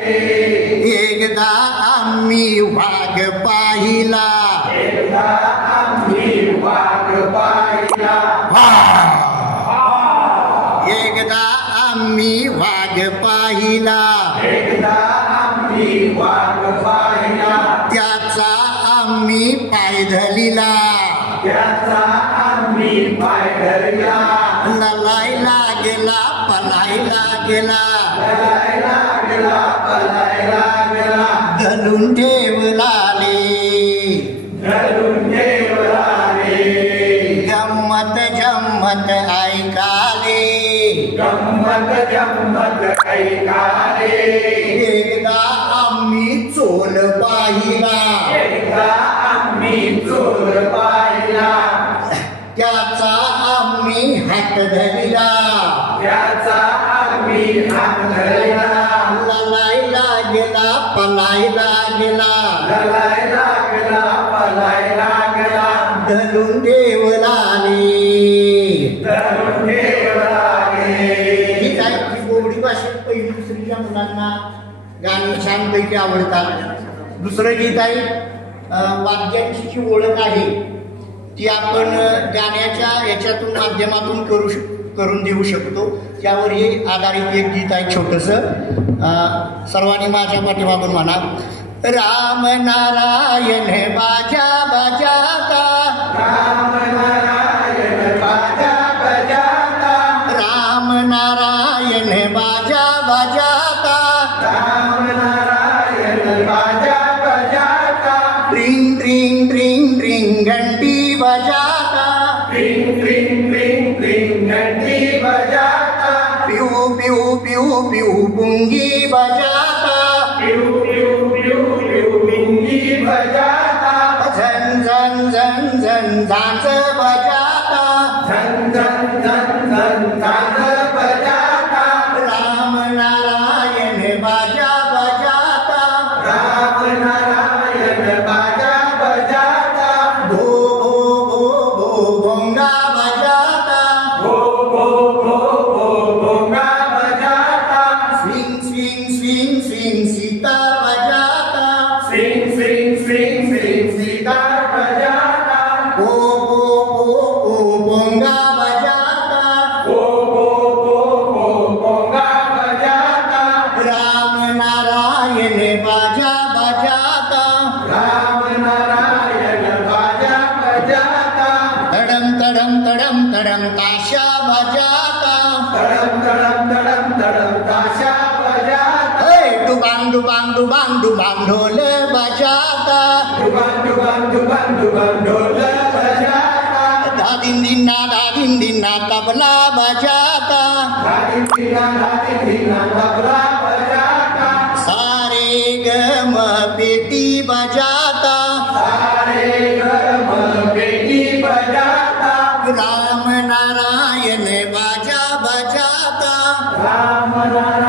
एकदा आम्ही वाघ पाहिला, एकदा आम्ही वाघ पाहिला, एकदा आम्ही वाघ पाहिला, एकदा आम्ही वाघ पाहिला, त्याचा आम्ही पाय धरला, त्याचा आम्ही पाय धरला, ललायला गेला पलायला गेला, पलायला गेला, पलायला गेला, धरून ठेवला धरून ठेवला रे. गंमत जम्मत ऐकाले, गंमत जम्मत ऐकाले, एकदा आम्ही चोर पाहिला, एकदा आम्ही चोर पाहिला, त्याचा आम्ही हात धरला, त्याचा आम्ही हात धरला, ललायला गेला पलायला गेला, ललायला गेला, पलायला गेला, धरून ठेवला धरून ठेवला रे. ही काय ही बोबडी भाषेत पहिली दुसरीच्या मुलांना गाणी छानपैकी आवडतात. दुसरं गीत आहे वाद्यांची जी ओळख आहे ती आपण गाण्याच्या याच्यातून माध्यमातून करून देऊ शकतो. त्यावर हे आधारित एक गीत आहे छोटंसं. सर्वांनी माझ्या पाठीमागून म्हणा. राम नारायण बाजा बजाता, राम नारायण बाजा बजाता, राम नारायण बाजा बजाता, राम नारायण बाजा बजाता, रिंग रिंग रिंग रिंग घंटी बजाता, रिंग रिंग रिंग रिंग घंटी बजाता, पिऊ पिऊ पिऊ पिऊ पुंगी बजाता, पिऊ पिऊ पिऊ पिऊ बिंगी बजाता, झन झन झन झन झांज बजाता, झन झन झन झन झांज बजाता, राम नारायण बाजा बजाता, राम नारायण बाजा बजाता, भो भो भो भो भोंगा बजाता, भो भो भो भो भोंगा बजाता, swing swing swing swing sitar बजाता, swing swing swing swing sitar बजाता, भो भो भो भो भोंगा बजाता, भो भो भो भो भोंगा बजाता, राम नारायण बाजा बजाता, राम नारायण बाजा बजाता, तडम तडम तडम तडम ताशा बजाता, तडम तडम तडम तडम ताशा बजाता, हे डुबांग डुबांग डुबांग डुबांग ढोल बजाता, डुबान डुबान डुबान डुबान ढोल बजाता, दादिन दिन्ना तबला बजाता, धादी धीना तबला बजाता, सारे गम पेटी बजाता, सारे गम पेटी बजाता, राम नारायण बाजा बजाता, राम नारायण